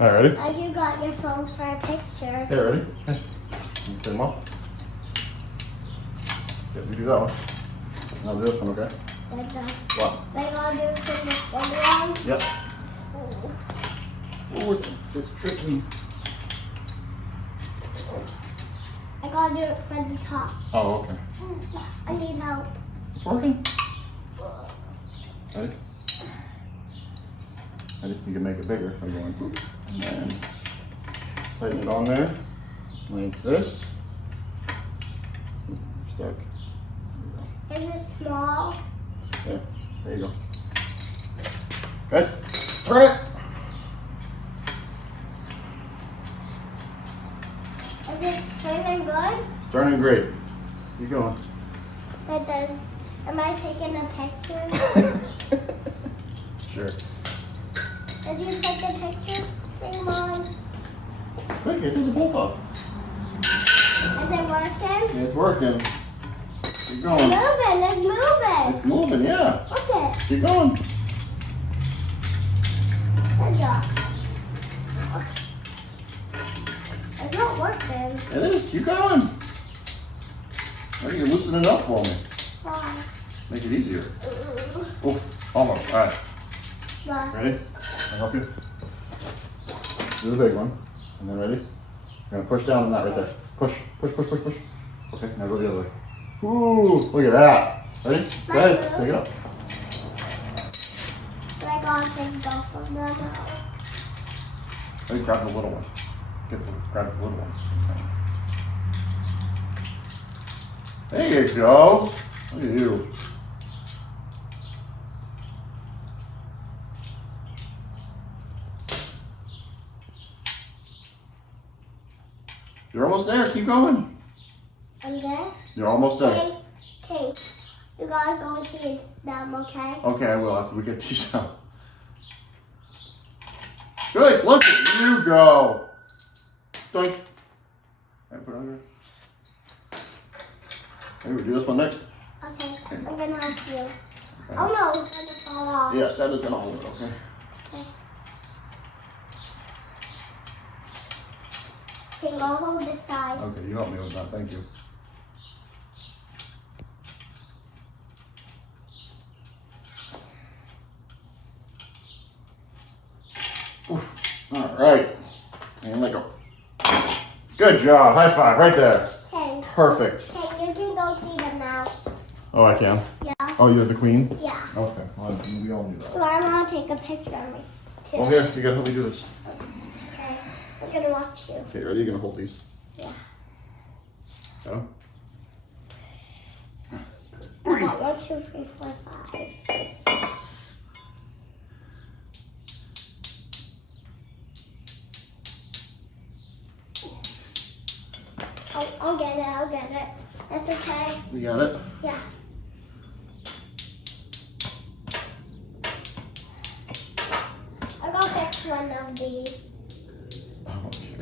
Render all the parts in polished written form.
All right, ready? You got your phone for a picture. Okay, ready? Hey. You turn them off. Yep, we do that one. And I'll do this one, okay? What? Like I'll do it for this one. Yep. Oh, it's tricky. I gotta do it from the top. Oh, okay. I need help. It's working. Ready? Ready? You can make it bigger by going, and then tighten it on there, like this. Stuck. Is it small? Yeah, there you go. Good. Turn it. Is it turning good? Turning great. Keep going. But am I taking a picture? Sure. Did you take a picture? Thing on? Quick, get the bolt off. Is it working? It's working. Keep It's going. moving. It's moving. It's moving, yeah. Okay. Keep going. Good job. It's not working. It is. Keep going. Maybe you're loosening up for me. Why? Make it easier. Oof. Almost. All right. Why? Ready? I'll help you. Do the big one. And then ready? You're going to push down on that right there. Push. Push, push, push, push. Okay, now go the other way. Ooh, look at that. Ready? Go ahead. Take it up. I gotta take both of them out. Ready? Grab the little one. Grab the little one. There you go. Look at you. You're almost there. Keep going. I'm there. You're almost there. Okay. You gotta go and see them, okay? Okay, I will after we get these out. Good. Look at you go. Doink. Right, put it on there. Hey, we'll do this one next. Okay. I'm gonna help you. Oh no, it's gonna fall off. Yeah, that is gonna hold it, okay? Okay. Okay, I'll hold this side. Okay, you help me with that, thank you. Oof. All right, and let go. Good job, high five, right there. Okay. Perfect. Okay, you can go see them now. Oh, I can? Yeah. Oh, you're the queen? Yeah. Okay, well, we all knew that. So I want to take a picture of me too. Oh, here, you gotta help me do this. Okay. I'm gonna watch you. Okay, ready? You're gonna hold these. Yeah. Go. Okay, 1, 2, 3, 4, 5. I'll get it. I'll get it. That's okay. You got it? Yeah. I'll go fix one of these. Oh, sure.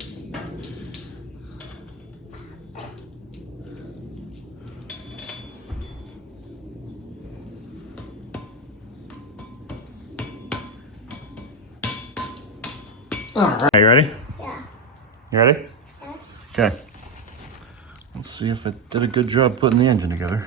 All right, you ready? Yeah. You ready? Yeah. Okay. Let's see if it did a good job putting the engine together.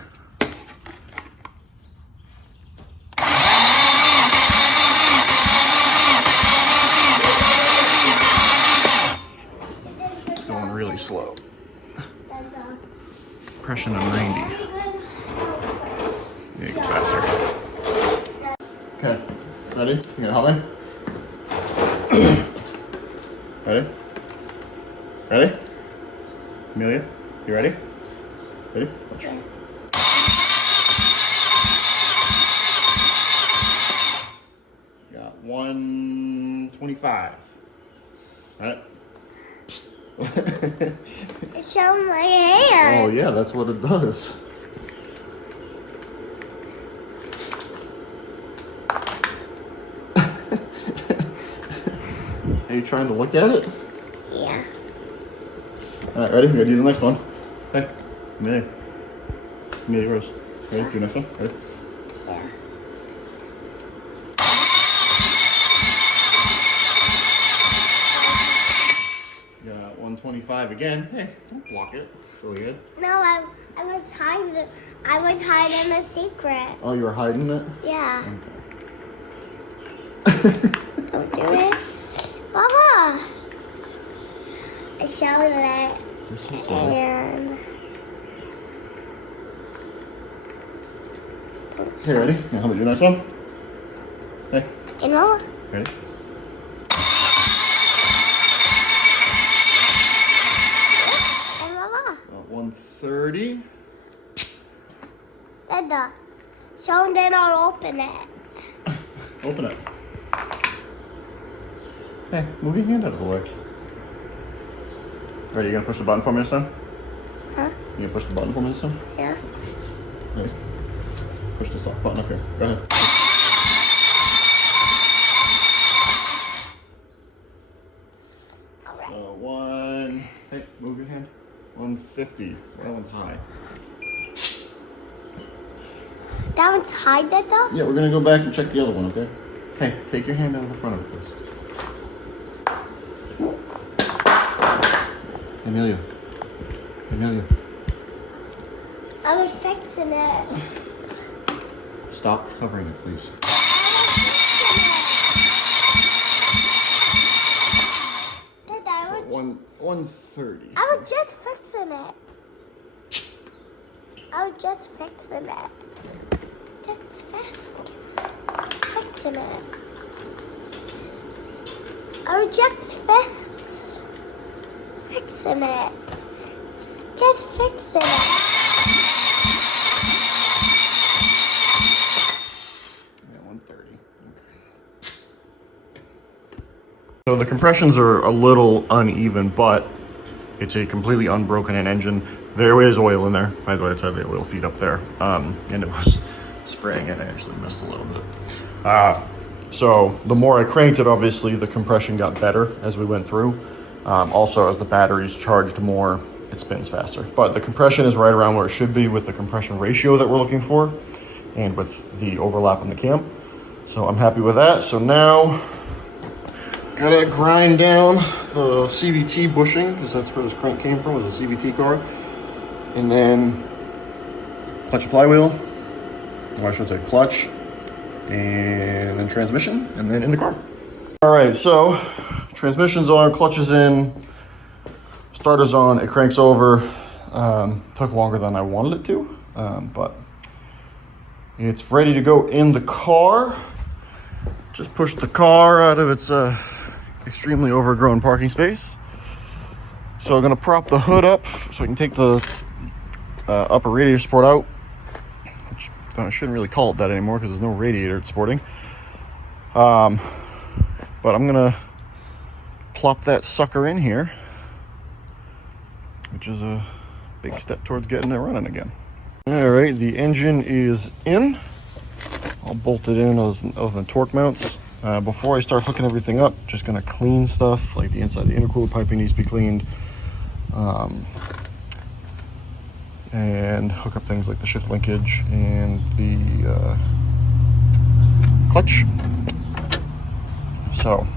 It's going really slow. Pressing on 90. Yeah, get faster. Okay, ready? You gonna help me? Ready? Ready? Amelia, you ready? Ready? Let's try. Got 125. Right? It's on my hand. Oh yeah, that's what it does. Are you trying to look at it? Yeah. Alright, ready? We're gonna do the next one. Okay. Amelia. Amelia Rose. Ready? Do the next one? Ready? Yeah. 95 again. Hey, don't block it. So good. No, I was hiding. I was hiding a secret. Oh, you were hiding it? Yeah. Okay. Don't do it. Mama. I showed it. You're so silly. And Hey, ready? Now, how about you? Nice one? Hey, and Mama. ready? And Mama. 130. Linda. Show and then I'll open it. Open it. Hey, move your hand out of the way. Ready? You gonna push the button for me this time? Huh? You gonna push the button for me this time? Yeah. Ready? Push the stop button up here. Go ahead. All right. Hey, move your hand. 150. So that one's high. That one's hide that though? Yeah, we're gonna go back and check the other one, okay? Hey, take your hand out of the front of it, please. Amelia. Amelia. I was fixing it. Stop covering it, please. Dad, I was 130. I was just fixing it. I was just fixing it. Fixing it. I was just fixing it. Just fixing it. Yeah, 130. Okay. So the compressions are a little uneven, but it's a completely unbroken engine. There is oil in there. By the way, that's how the oil feed up there. And it was spraying it. I actually missed a little bit. So the more I cranked it, obviously the compression got better as we went through. Also, as the batteries charged more, it spins faster. But the compression is right around where it should be with the compression ratio that we're looking for and with the overlap on the cam. So I'm happy with that. So now, gotta grind down the CVT bushing, because that's where this crank came from, was a CVT car. And then clutch and flywheel, or I should say clutch, and then transmission, and then in the car. All right, so transmission's on, clutch is in, starter's on, it cranks over. Took longer than I wanted it to, but it's ready to go in the car. Just pushed the car out of its extremely overgrown parking space. So I'm gonna prop the hood up so we can take the upper radiator support out, which I shouldn't really call it that anymore because there's no radiator it's sporting. But I'm gonna plop that sucker in here, which is a big step towards getting it running again. All right, the engine is in. I'll bolt it in of the torque mounts. Before I start hooking everything up, just gonna clean stuff like the inside of the intercooler piping needs to be cleaned. And hook up things like the shift linkage and the clutch. So